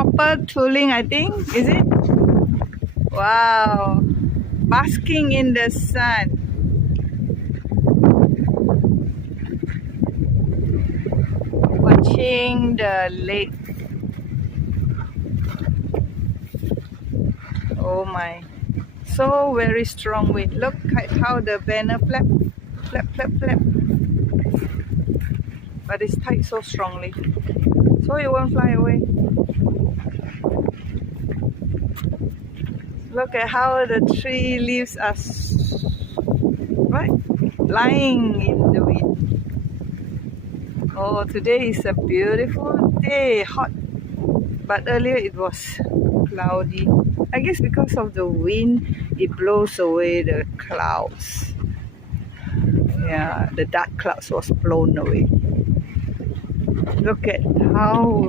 hopper tooling, I think. Is it? Wow. Basking in the sun. Watching the lake. Oh my. So very strong wind. Look at how the banner flap, flap, flap, flap. But it's tied so strongly. So it won't fly away. Look at how the tree leaves are right, lying in the wind. Oh, today is a beautiful day, hot. But earlier it was cloudy. I guess because of the wind, it blows away the clouds. Yeah, the dark clouds was blown away. Look at how